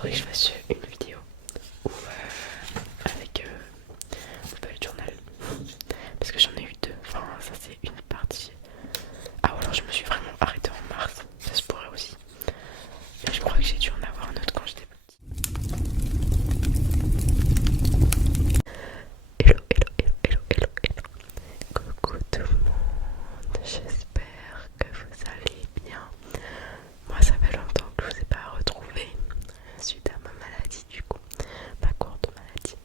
faudrait que je fasse une vidéo où, avec mon bullet journal. Parce que j'en ai eu deux. Enfin, ça c'est une partie. Ah, ou alors je me suis vraiment arrêtée en mars. Ça se pourrait aussi. Mais je crois que j'ai dû en avoir un autre quand j'étais petite. Hello, hello, hello, hello, hello, hello. Coucou tout le monde. J'espère que vous allez bien. Moi, ça fait longtemps que je vous ai pas retrouvé suite à ma maladie, du coup, ma courte maladie.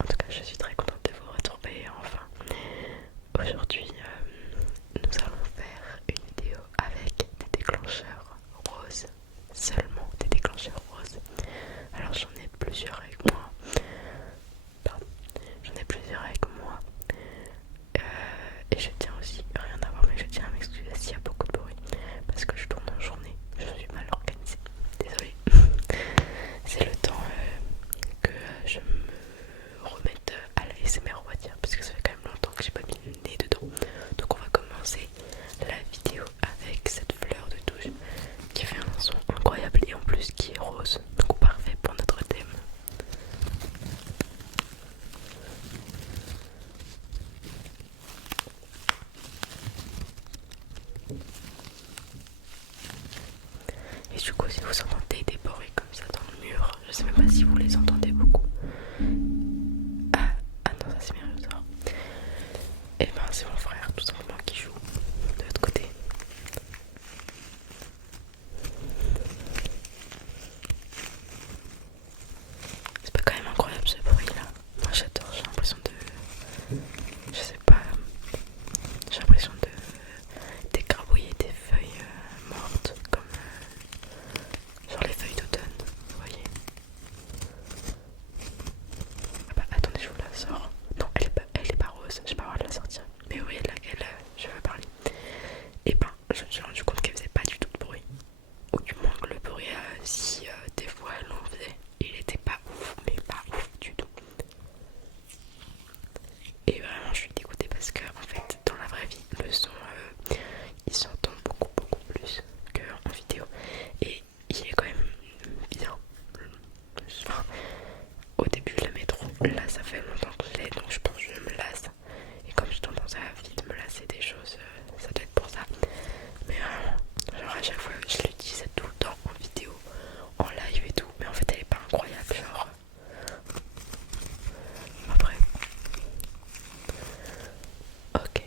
En tout cas, je suis très contente de vous retrouver enfin. Aujourd'hui, nous allons faire une vidéo avec des déclencheurs roses. Seulement des déclencheurs roses. Alors j'en ai plusieurs avec moi. Pardon. J'en ai plusieurs avec moi. Et je tiens aussi, rien à voir, mais je tiens à m'excuser s'il y a beaucoup de bruit. Parce que je tourne en journée. Je suis mal organisée. Désolée. C'est le temps que je me remette à la SMR, on va dire. Parce que ça fait quand même longtemps que j'ai pas mis le nez dedans. Donc on va commencer la vidéo avec cette fleur de douche qui fait un son incroyable et en plus qui est rose. Donc parfait pour notre thème. Et du coup, si vous entendez des bruits comme ça dans le mur, je sais même pas si vous les entendez beaucoup. Ah non, ça c'est mes ressort. Et ben c'est mon frère tout simplement qui joue de l'autre côté. C'est pas quand même incroyable ce bruit là. Moi j'adore, j'ai l'impression de... Je sais pas... J'ai l'impression de d'écrabouiller des feuilles mortes comme genre les feuilles d'automne, vous voyez. Ah bah attendez, je vous la sors. Non, elle est pas rose, j'ai pas le droit de la sortir. Mais vous voyez de laquelle je veux parler. Et ben, je me suis rendu compte qu'elle faisait pas du tout de bruit. Ou du moins que le bruit, si des fois elle en faisait, il était pas ouf, mais pas ouf du tout. Et vraiment, je suis dégoûtée parce que en fait, dans la vraie vie, le son, il s'entend beaucoup plus qu'en vidéo. Et il est quand même bien. Enfin, au début, je l'aimais trop. Là, ça fait longtemps que je l'ai, donc je pense que je me lasse. Et comme j'ai tendance à vite me lasser des choses, ça doit être pour ça. Mais genre à chaque fois, je l'utilisais tout le temps en vidéo, en live et tout. Mais en fait, elle est pas incroyable, genre. Après. Ok.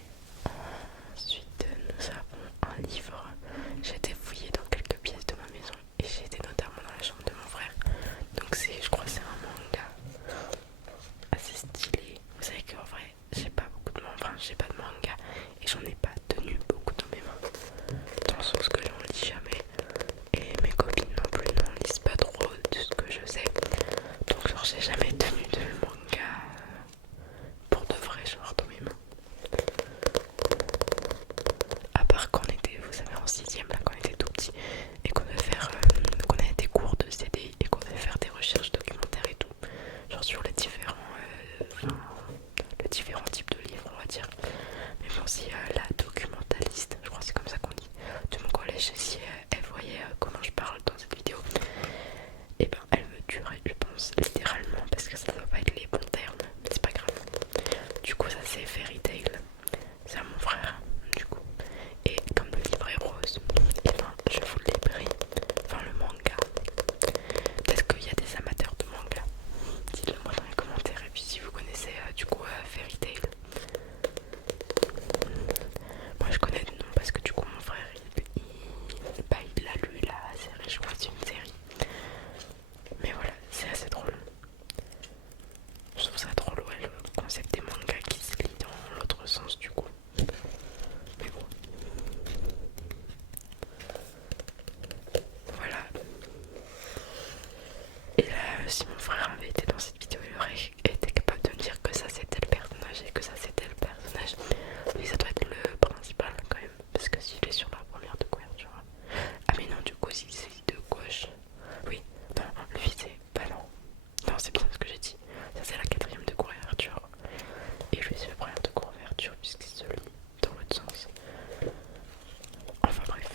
Ensuite, nous avons un livre. J'ai été fouillée dans quelques pièces de ma maison et j'ai été notamment dans la chambre de mon frère. Donc je crois que c'est un manga assez stylé. Vous savez qu'en vrai, j'ai pas beaucoup de manga, enfin j'ai pas de manga et j'en ai pas tenu beaucoup dans mes mains. Dans le sens que j'en lis jamais et mes copines non plus n'en lisent pas trop de ce que je sais. Donc genre j'ai jamais tenu de manga pour de vrai genre dans mes mains. À part quand on était, vous savez, en 6ème, là, quand on était tout petit, et qu'on devait faire, qu'on avait des cours de CDI, et qu'on devait faire des recherches documentaires et tout, genre sur les différents types de livres, on va dire. Mais bon, si la documentaliste, je crois que c'est comme ça qu'on dit, de mon collège, si elle voyait comment je parle dans cette vidéo, et ben elle me tuerait, je pense, littéralement, parce que ça doit pas être les bons termes, mais c'est pas grave. Du coup, ça c'est Fairy Tail. C'est à mon frère, du coup. Et comme le livre est rose, et ben je vous l'ai pris. Enfin, le manga. Peut-être qu'il y a des amateurs de manga. Dites-le moi dans les commentaires. Et puis si vous connaissez du coup Fairy Tail. Moi je connais le nom parce que du coup mon frère il a lu la série. Je crois que c'est une série. Mais voilà, c'est assez drôle. Je trouve ça drôle, ouais, le concept des mangas qui se lit dans l'autre sens du coup. Mais bon. Voilà. Et là, si mon frère avait été dans cette vidéo, il aurait été capable de me dire que ça c'était le personnage et que ça c'était le personnage. Mais ça doit être le principal quand même. Parce que s'il est sur la première de couverture. Ah mais non, du coup, si c'est de gauche. Oui, non, lui c'est. Bah non. Non, c'est bien ce que j'ai dit. Ça c'est la quatrième de couverture. Et lui c'est la première de couverture puisqu'il se lit dans l'autre sens. Enfin bref.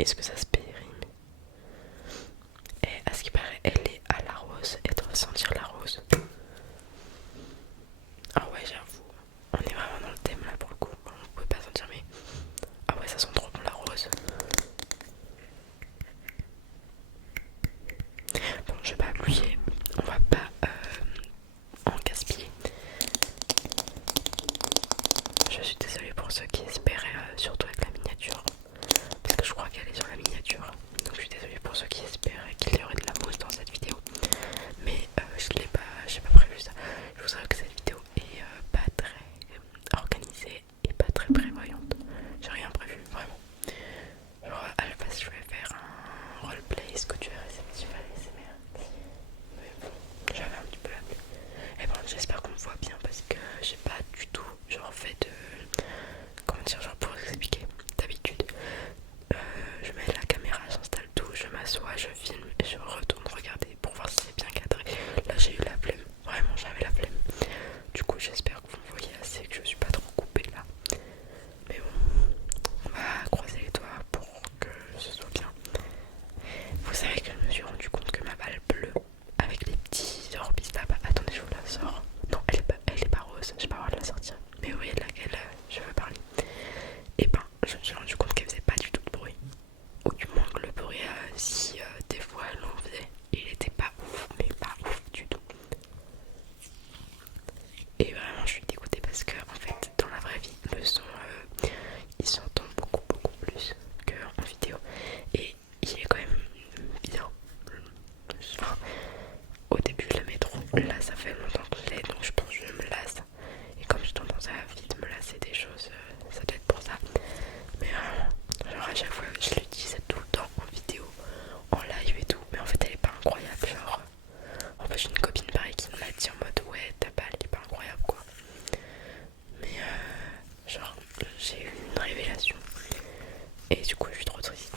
est-ce que ça se périme? Et à ce qui paraît, elle est à la rose. Elle doit sentir la rose. Ah ouais, j'avoue. On est vraiment dans le thème là pour le coup. Bon, on peut pas sentir, mais. Ah ouais, ça sent trop bon la rose. Bon, je vais pas appuyer. On va pas en gaspiller. Je suis désolée pour ceux qui espéraient, surtout avec la miniature. Parce que je crois qu'elle est sur la miniature. Donc je suis désolée pour ceux qui espéraient qu'il y aurait de la mousse dans cette vidéo. Mais j'ai pas prévu ça. Je vous avoue que cette vidéo est pas très organisée et pas très prévoyante. J'ai rien prévu, vraiment. Alors à la base je vais faire un roleplay. Est-ce que tu as réceptif à l'ASMR? Mais bon, j'avais un petit peu la flemme. Et bon, j'espère qu'on me voit bien parce que j'ai pas du tout genre fait de... Comment dire, genre pour vous expliquer. D'habitude, je mets la caméra, j'installe tout, je m'assois, je filme et je retourne regarder pour voir si c'est bien cadré. Là j'ai eu la flemme, vraiment j'avais la flemme. Du coup j'espère que vous me voyez assez, que je suis pas trop coupée là. Mais bon, on va croiser les doigts pour que ce soit bien. Vous savez que je me suis rendu compte que ma balle bleue avec les petits orbis là-bas. Attendez, je vous la sors. Non, elle est pas rose, je vais pas avoir de la sortir. Mais vous voyez de laquelle je veux parler. Et ben, je me suis rendu compte qu'elle faisait pas du tout de bruit. Ou du moins que le bruit, si des fois elle en faisait, il était pas ouf, mais pas ouf du tout. Et vraiment, je suis dégoûtée parce que, en fait, dans la vraie vie, le son, il s'entend beaucoup plus qu'en vidéo. Et il est quand même bien. Enfin, au début, je l'aimais trop. Là, ça fait longtemps que je l'ai, donc je pense que je me lasse. Et comme j'ai tendance à vite me lasser des choses, ça doit être pour ça. Mais genre à chaque fois, je l'utilisais tout le temps en vidéo, en live et tout. Mais en fait, elle est pas incroyable. Genre, en fait, j'ai une copine pareil qui m'a dit en mode ouais, ta balle elle est pas incroyable quoi. Mais genre, j'ai eu une révélation. Et du coup, je suis trop triste.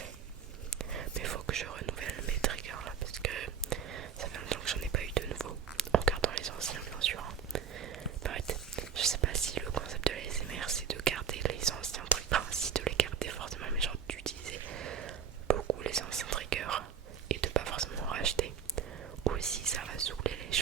Mais il faut que je renouvelle mes triggers là parce que ça fait longtemps que j'en ai pas eu de nouveau. En gardant les anciens, bien sûr. En fait, je sais pas si le concept de la l'ASMR c'est de garder les anciens triggers. Enfin, si de les garder forcément, mais genre d'utiliser beaucoup les anciens triggers et de pas forcément en racheter. Ou si ça va saouler les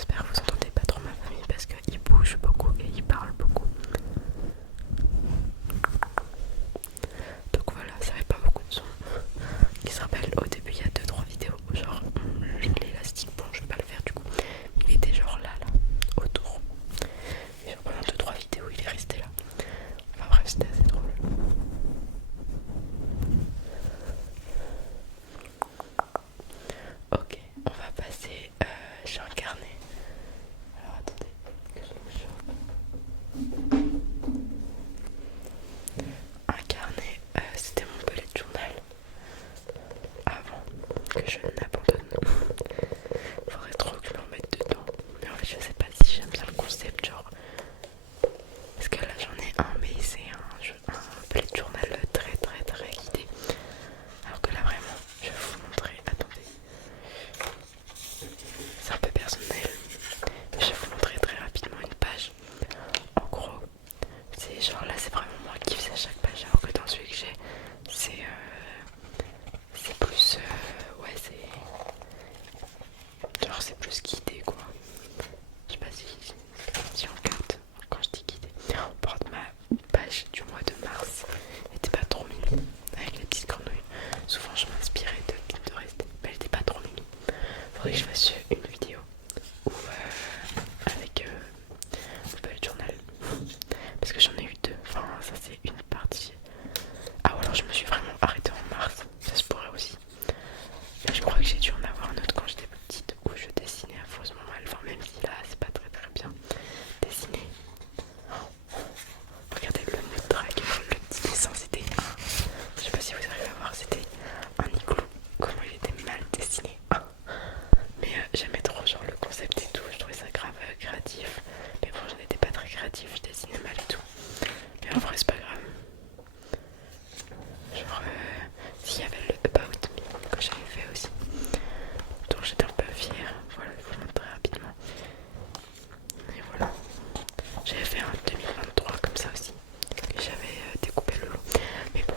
J'espère que vous entendez pas trop ma famille parce qu'ils bougent beaucoup et ils parlent beaucoup. Donc voilà, ça fait pas beaucoup de son. Qui se rappelle, au début il y a 2-3 vidéos, genre l'élastique, bon je vais pas le faire du coup, il était genre là, autour. Et genre pendant 2-3 vidéos il est resté là. Enfin bref, c'était assez drôle. Ok, on va passer, j'ai un carnet. Alors attendez, que je le chope. Un carnet, c'était mon bullet journal avant que je n'abandonne. Faudrait trop que je me remette dedans. Mais en fait je sais pas si j'aime bien le concept genre. Parce que là j'en ai un mais c'est un bullet journal très très très guidé. Alors que là vraiment je vais vous montrer, attendez. C'est un peu personnel. Je vais vous montrer très rapidement une page. En gros, c'est genre là c'est vraiment moi qui faisais chaque page alors que dans celui que j'ai c'est plus ouais c'est genre c'est plus guidé quoi. Je sais pas si on capte quand je dis guidé. On porte ma page du mois de mars. Elle était pas trop mimi avec les petites grenouilles. Souvent je m'inspirais de rester, mais elle était pas trop mimi. Faudrait que je fasse une vidéo ou avec le bullet journal parce que j'en ai eu deux. Enfin ça c'est une partie. Ah ou alors je me suis vraiment arrêtée en mars. Ça se pourrait aussi. Mais je crois que j'ai dû en avoir un autre quand j'étais petite où je dessinais affreusement mal. Enfin même si là c'est pas très très bien dessiné. Regardez le mot drag, le petit dessin c'était je sais pas si vous arrivez à voir, c'était un igloo. Comment il était mal dessiné. Mais j'aimais trop genre le concept et tout, je trouvais ça grave créatif. Mais bon je n'étais pas très créatif, je dessinais mal et tout. Mais en vrai c'est pas grave. Genre s'il y avait le About Me que j'avais fait aussi. Donc j'étais un peu fière. Voilà, je vous le montre très rapidement. Et voilà. J'avais fait un 2023 comme ça aussi. Et j'avais découpé le lot. Mais bon,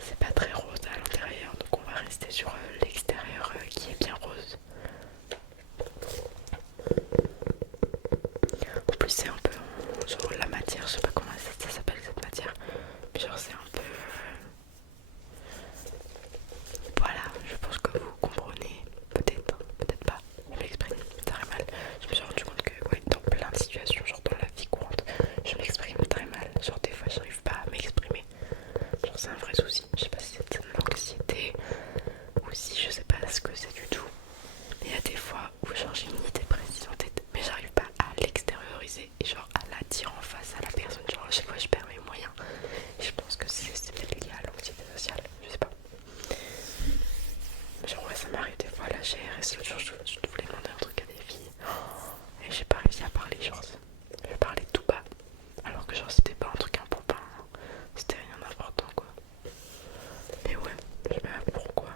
c'est pas très rose à l'intérieur. Donc on va rester sur l'extérieur qui est bien rose. En plus c'est un peu genre la matière, je sais pas comment ça s'appelle cette matière. Mais genre c'est un peu... Voilà, je pense que vous comprenez. Peut-être, peut-être pas. Je m'exprime très mal. Je me suis rendu compte que ouais, dans plein de situations, genre dans la vie courante, je m'exprime très mal. Genre des fois j'arrive pas à m'exprimer. Genre c'est un vrai souci. Je sais pas si c'est de l'anxiété ou si je sais pas ce que c'est du tout. Mais il y a des fois où genre j'ai une idée précise en tête, mais j'arrive pas à l'extérioriser et genre à la dire en face à la personne. Genre à chaque fois je perds mes moyens. Et je pense que c'est peut-être lié à l'anxiété sociale. Je sais pas. Genre ouais ça m'arrive des fois à la GRS. L'autre jour je voulais demander un truc à des filles et j'ai pas réussi à parler genre je parlais tout bas alors que genre c'était pas un truc important, c'était rien d'important quoi. Mais ouais, je sais pas pourquoi.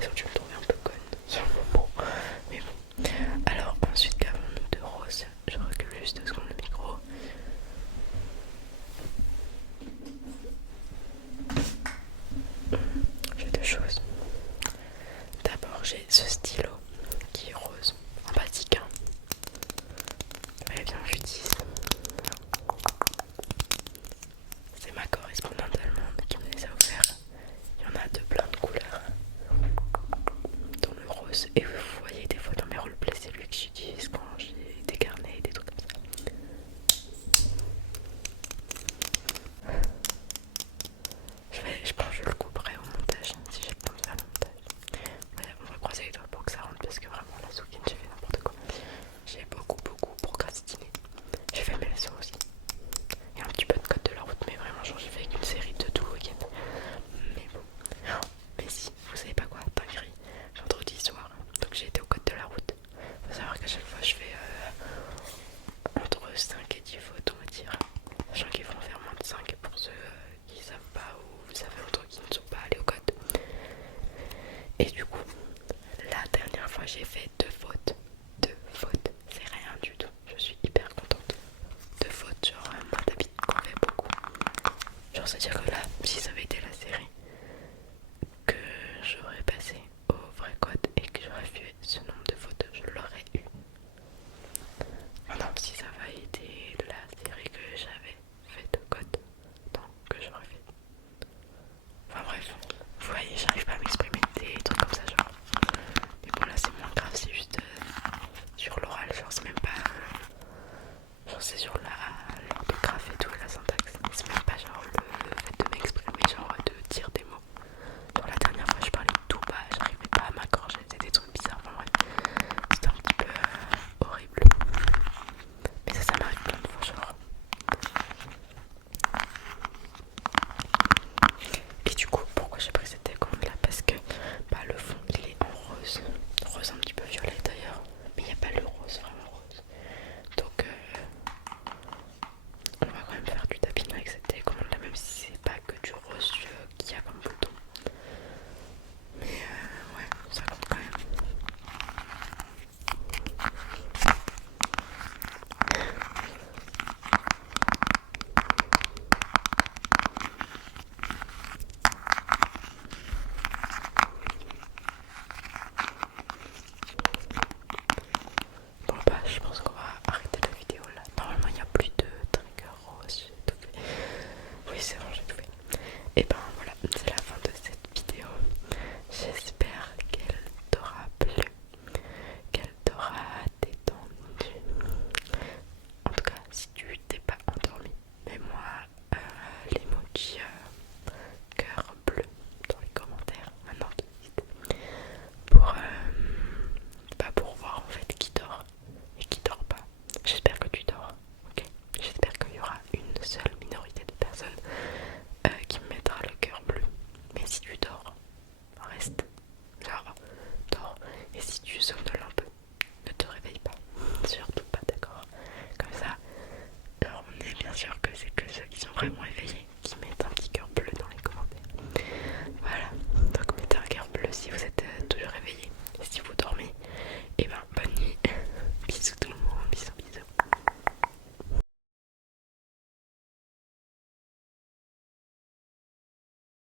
Ils ont dû me trouver un peu conne sur le moment. Mais bon. Alors ensuite qu'avons-nous de rose? Je recule juste 2 secondes le micro. J'ai deux choses. D'abord j'ai ce stylo qui est rose en batik. Elle est bien j'utilise. C'est ma correspondante allemande qui me les a offerts. Il y en a de plein de couleurs. Dans le rose. Et vous voyez des fois dans mes roleplays, c'est lui que j'utilise quand j'ai des carnets et des trucs comme ça. Je pense que je le couperai au montage si j'ai le temps de faire le montage. Ouais, on va croiser les doigts pour que ça rentre parce que vraiment la soukine j'ai fait n'importe quoi. J'ai beaucoup procrastiné. J'ai fait mes leçons aussi. Et un petit peu de code de la route, mais vraiment genre j'ai fait une série de tout le week-end. Mais bon. Mais si, vous savez pas quoi, dinguerie. Vendredi soir, donc j'ai été au code de la route. Faut savoir qu'à chaque fois je fais entre 5 et 10 fautes on va dire. Sachant qu'il faut en faire moins de 5 pour ceux qui savent pas ou ça fait longtemps qu'ils ne sont pas allés au code. Et du coup, la dernière fois j'ai fait 2 fautes.